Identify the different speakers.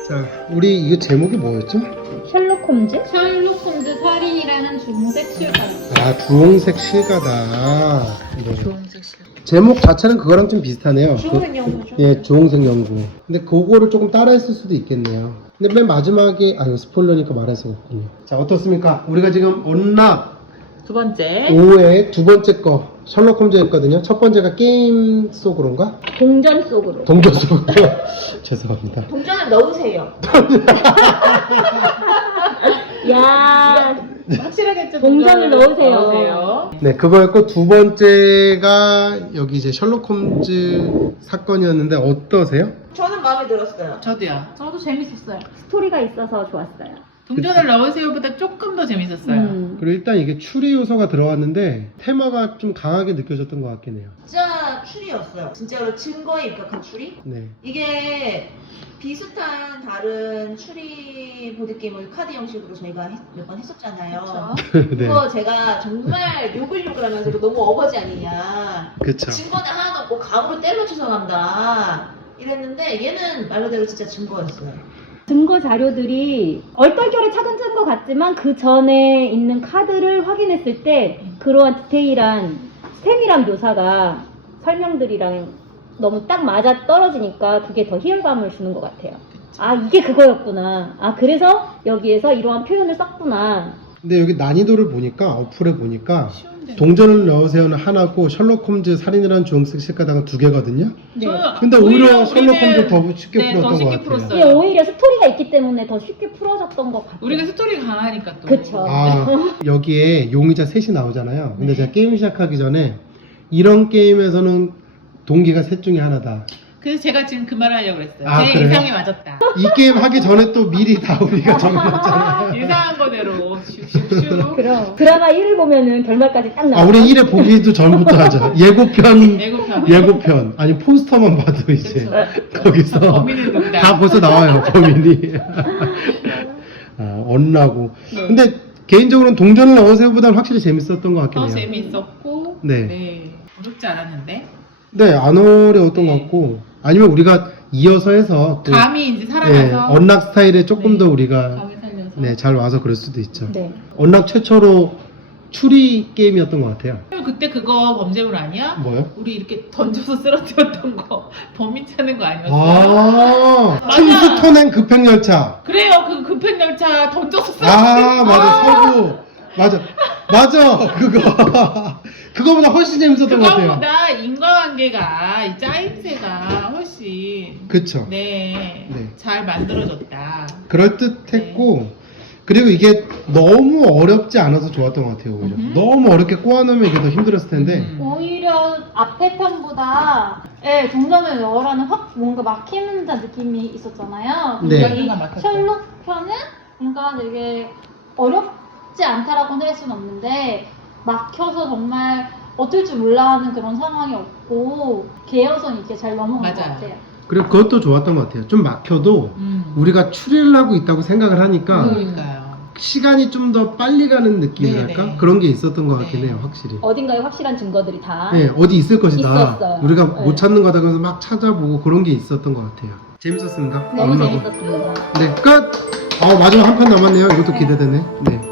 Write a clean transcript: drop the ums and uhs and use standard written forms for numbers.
Speaker 1: 자, 우리 이거 제목이 뭐였죠?
Speaker 2: 셜록 홈즈?
Speaker 3: 셜록 홈즈 살인이라는 주홍색 실각.
Speaker 1: 아, 주홍색 실가다. 네.
Speaker 3: 주홍색 실각.
Speaker 1: 제목 자체는 그거랑 좀 비슷하네요.
Speaker 2: 주홍색 연구죠.
Speaker 1: 예, 주홍색 연구. 근데 그거를 조금 따라했을 수도 있겠네요. 근데 맨 마지막에 이거 스포일러니까 말할 수가 없군요. 자, 어떻습니까? 우리가 지금 언락
Speaker 3: 두 번째.
Speaker 1: 5의 두 번째 거 셜록 홈즈 했거든요. 첫 번째가 게임 속으로인가?
Speaker 2: 동전 속으로.
Speaker 1: 동전 속으로. 죄송합니다.
Speaker 2: 동전을 넣으세요. 야,
Speaker 3: 확실하겠죠?
Speaker 2: 동전을 넣으세요.
Speaker 1: 네, 그거였고 두 번째가 여기 이제 셜록 홈즈 사건이었는데 어떠세요?
Speaker 4: 저는 마음에 들었어요.
Speaker 3: 저도요.
Speaker 2: 저도 재밌었어요. 스토리가 있어서 좋았어요.
Speaker 3: 동전을 넣으세요보다 조금 더 재밌었어요.
Speaker 1: 그리고 일단 이게 추리 요소가 들어왔는데 테마가 좀 강하게 느껴졌던 것 같긴 해요.
Speaker 4: 진짜 추리였어요. 진짜로 증거에 입각한 추리?
Speaker 1: 네.
Speaker 4: 이게 비슷한 다른 추리 보드게임을 카드 형식으로 저희가 몇 번 했었잖아요.
Speaker 1: 네.
Speaker 4: 그거 제가 정말 욕을 하면서도 너무 어거지 아니냐.
Speaker 1: 그쵸.
Speaker 4: 증거는 하나도 없고 감으로 때려 쳐서간다. 이랬는데 얘는 말 그대로 진짜 증거였어요.
Speaker 2: 증거 자료들이 얼떨결에 찾은 것 같지만 그 전에 있는 카드를 확인했을 때 그러한 디테일한 세밀한 묘사가 설명들이랑 너무 딱 맞아 떨어지니까 그게 더 희열감을 주는 것 같아요. 아, 이게 그거였구나. 아, 그래서 여기에서 이러한 표현을 썼구나.
Speaker 1: 근데 여기 난이도를 보니까 어플에 보니까
Speaker 3: 쉬운데.
Speaker 1: 동전을 넣으세요는 하나고 셜록 홈즈 살인이라는 주홍색 실가당은 두 개거든요.
Speaker 2: 네.
Speaker 1: 근데 오히려 셜록
Speaker 3: 우리는
Speaker 1: 홈즈 더 쉽게
Speaker 3: 네,
Speaker 1: 풀었던
Speaker 3: 더 쉽게
Speaker 1: 것 같아요.
Speaker 3: 풀었어요.
Speaker 2: 이게 오히려 스토리가 있기 때문에 더 쉽게 풀어졌던 것 같아요.
Speaker 3: 우리가 스토리가 강하니까 또.
Speaker 2: 그쵸.
Speaker 1: 아, 여기에 용의자 셋이 나오잖아요. 근데
Speaker 3: 네.
Speaker 1: 제가 게임 시작하기 전에 이런 게임에서는 동기가 셋 중에 하나다.
Speaker 3: 그래서 제가 지금 그 말을 하려고 했어요.
Speaker 1: 아,
Speaker 3: 제
Speaker 1: 그래요?
Speaker 3: 예상이 맞았다.
Speaker 1: 이 게임 하기 전에 또 미리 다 우리가 정해놨잖아요.
Speaker 3: 예상한 거대로 슉슉슉.
Speaker 2: 그럼 드라마 1을 보면은 결말까지 딱 나와.
Speaker 1: 아, 우리 1회 보기도 전부터 하죠. 예고편,
Speaker 3: 예고편.
Speaker 1: 예고편. 아니, 포스터만 봐도 이제
Speaker 3: 그쵸.
Speaker 1: 거기서
Speaker 3: 범인은 누구다.
Speaker 1: 다 벌써 나와요, 범인이. 아, 언라고.
Speaker 2: 네.
Speaker 1: 근데 개인적으로는 동전을 넣으세요보다는 확실히 재밌었던 것 같긴
Speaker 3: 더
Speaker 1: 해요.
Speaker 3: 재미있었고.
Speaker 1: 네.
Speaker 3: 어렵지 않았는데.
Speaker 1: 네, 안 어려웠던
Speaker 3: 네.
Speaker 1: 것 같고, 아니면 우리가 이어서 해서 또
Speaker 3: 감이 이제
Speaker 1: 예,
Speaker 3: 살아나서.
Speaker 1: 언락 스타일에 조금
Speaker 3: 네.
Speaker 1: 더 우리가
Speaker 3: 감을 살려서.
Speaker 1: 네, 잘 와서 그럴 수도 있죠.
Speaker 2: 네.
Speaker 1: 언락 최초로 추리 게임이었던 것 같아요.
Speaker 3: 그때 그거 범죄물 아니야?
Speaker 1: 뭐요?
Speaker 3: 우리 이렇게 던져서 쓰러뜨렸던 거 범인 찾는 거 아니었어요?
Speaker 1: 아,
Speaker 3: 맞아.
Speaker 1: 킹스톤행 급행열차.
Speaker 3: 그래요, 그 급행열차 던져서 쓰러뜨렸.
Speaker 1: 아, 맞아, 서구. 맞아, 그거. 그거보다 훨씬 재밌었던 것 같아요.
Speaker 3: 그거보다 인과관계가 이 짜임새가 훨씬
Speaker 1: 그쵸.
Speaker 3: 네,
Speaker 1: 네.
Speaker 3: 잘 만들어졌다.
Speaker 1: 그럴듯했고, 그리고 이게 너무 어렵지 않아서 좋았던 것 같아요, 오히려. 너무 어렵게 꼬아놓으면 이게 더 힘들었을 텐데.
Speaker 2: 오히려 앞에 편보다 동전을 넣으라는 확 뭔가 막히는 듯한 느낌이 있었잖아요.
Speaker 1: 네.
Speaker 2: 근데 이
Speaker 3: 뭔가 막혔죠.
Speaker 2: 셜록 편은 뭔가 되게 어렵지 않다라고는 할 수는 없는데 막혀서 정말 어쩔 줄 몰라 하는 그런 상황이 없고 개연성 있게 잘 넘어간 것
Speaker 3: 맞아요.
Speaker 2: 같아요.
Speaker 1: 그리고 그것도 좋았던 것 같아요. 좀 막혀도 우리가 추리를 하고 있다고 생각을 하니까
Speaker 3: 그러니까요.
Speaker 1: 시간이 좀 더 빨리 가는 느낌이랄까?
Speaker 3: 네네.
Speaker 1: 그런 게 있었던 것 같긴
Speaker 3: 네.
Speaker 1: 해요, 확실히.
Speaker 2: 어딘가에 확실한 증거들이 다
Speaker 1: 네, 어디 있을 것이다.
Speaker 2: 있었어요.
Speaker 1: 우리가
Speaker 2: 네.
Speaker 1: 못 찾는 거다 그래서 막 찾아보고 그런 게 있었던 것 같아요. 재밌었습니다.
Speaker 2: 너무
Speaker 1: 언락은.
Speaker 2: 재밌었습니다.
Speaker 1: 네, 끝! 마지막 한 편 남았네요. 이것도 기대되네. 네.